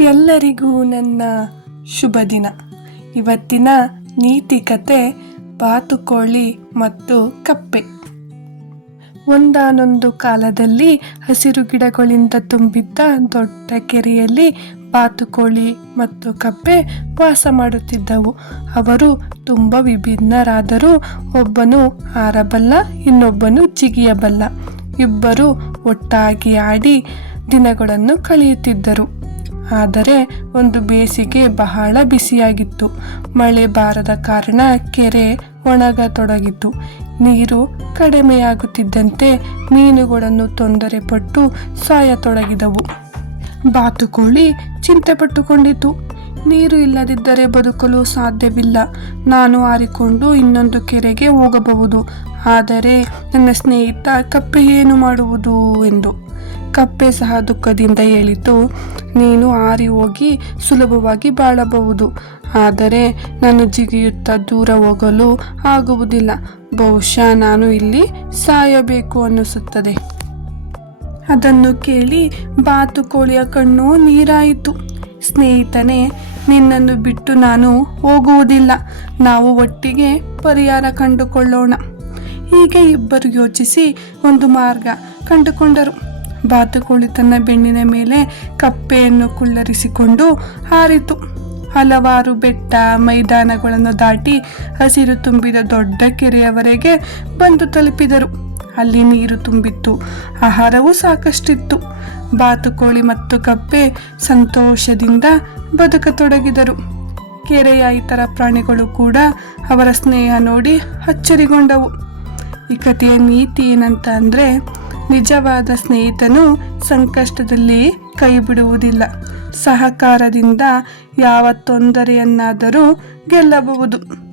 ಎಲ್ಲರಿಗೂ ನನ್ನ ಶುಭ ದಿನ. ಇವತ್ತಿನ ನೀತಿ ಕತೆ ಬಾತುಕೋಳಿ ಮತ್ತು ಕಪ್ಪೆ. ಒಂದಾನೊಂದು ಕಾಲದಲ್ಲಿ ಹಸಿರು ಗಿಡಗಳಿಂದ ತುಂಬಿದ್ದ ದೊಡ್ಡ ಕೆರೆಯಲ್ಲಿ ಬಾತುಕೋಳಿ ಮತ್ತು ಕಪ್ಪೆ ವಾಸ ಮಾಡುತ್ತಿದ್ದವು. ಅವರು ತುಂಬ ವಿಭಿನ್ನರಾದರೂ ಒಬ್ಬನು ಹಾರಬಲ್ಲ, ಇನ್ನೊಬ್ಬನು ಜಿಗಿಯಬಲ್ಲ. ಇಬ್ಬರು ಒಟ್ಟಾಗಿ ಆಡಿ ದಿನಗಳನ್ನು ಕಳೆಯುತ್ತಿದ್ದರು. ಆದರೆ ಒಂದು ಬೇಸಿಗೆ ಬಹಳ ಬಿಸಿಯಾಗಿತ್ತು. ಮಳೆ ಬಾರದ ಕಾರಣ ಕೆರೆ ಒಣಗತೊಡಗಿತು. ನೀರು ಕಡಿಮೆಯಾಗುತ್ತಿದ್ದಂತೆ ಮೀನುಗಳನ್ನು ತೊಂದರೆ ಪಟ್ಟು ಸಾಯತೊಡಗಿದವು. ಬಾತುಕೋಳಿ ಚಿಂತೆ ಪಟ್ಟುಕೊಂಡಿತು ನೀರು ಇಲ್ಲದಿದ್ದರೆ ಬದುಕಲು ಸಾಧ್ಯವಿಲ್ಲ. ನಾನು ಆರಿಕೊಂಡು ಇನ್ನೊಂದು ಕೆರೆಗೆ ಹೋಗಬಹುದು. ಆದರೆ ನನ್ನ ಸ್ನೇಹಿತ ಕಪ್ಪೆ ಏನು ಮಾಡುವುದು ಎಂದು. ಕಪ್ಪೆ ಸಹ ದುಃಖದಿಂದ ಹೇಳಿತು, ನೀನು ಹಾರಿ ಹೋಗಿ ಸುಲಭವಾಗಿ ಬಾಳಬಹುದು. ಆದರೆ ನಾನು ಜಿಗಿಯುತ್ತಾ ದೂರ ಹೋಗಲು ಆಗುವುದಿಲ್ಲ. ಬಹುಶಃ ನಾನು ಇಲ್ಲಿ ಸಾಯಬೇಕು ಅನ್ನಿಸುತ್ತದೆ. ಅದನ್ನು ಕೇಳಿ ಬಾತುಕೋಳಿಯ ಕಣ್ಣು ನೀರಾಯಿತು. ಸ್ನೇಹಿತನೇ, ನಿನ್ನನ್ನು ಬಿಟ್ಟು ನಾನು ಹೋಗುವುದಿಲ್ಲ. ನಾವು ಒಟ್ಟಿಗೆ ಪರಿಹಾರ ಕಂಡುಕೊಳ್ಳೋಣ. ಹೀಗೆ ಇಬ್ಬರು ಯೋಚಿಸಿ ಒಂದು ಮಾರ್ಗ ಕಂಡುಕೊಂಡರು. ಬಾತುಕೋಳಿ ತನ್ನ ಬೆನ್ನಿನ ಮೇಲೆ ಕಪ್ಪೆಯನ್ನು ಕುಳ್ಳರಿಸಿಕೊಂಡು ಹಾರಿತು. ಹಲವಾರು ಬೆಟ್ಟ, ಮೈದಾನಗಳನ್ನು ದಾಟಿ ಹಸಿರು ತುಂಬಿದ ದೊಡ್ಡ ಕೆರೆಯವರೆಗೆ ಬಂದು ತಲುಪಿದರು. ಅಲ್ಲಿ ನೀರು ತುಂಬಿತ್ತು, ಆಹಾರವೂ ಸಾಕಷ್ಟಿತ್ತು. ಬಾತುಕೋಳಿ ಮತ್ತು ಕಪ್ಪೆ ಸಂತೋಷದಿಂದ ಬದುಕತೊಡಗಿದರು. ಕೆರೆಯ ಇತರ ಪ್ರಾಣಿಗಳು ಕೂಡ ಅವರ ಸ್ನೇಹ ನೋಡಿ ಅಚ್ಚರಿಗೊಂಡವು. ಈ ಕಥೆಯ ನೀತಿ ಏನಂತ ಅಂದರೆ ನಿಜವಾದ ಸ್ನೇಹಿತನು ಸಂಕಷ್ಟದಲ್ಲಿ ಕೈ ಬಿಡುವುದಿಲ್ಲ ಸಹಕಾರದಿಂದ ಯಾವ ತೊಂದರೆಯನ್ನಾದರೂ ಗೆಲ್ಲಬಹುದು.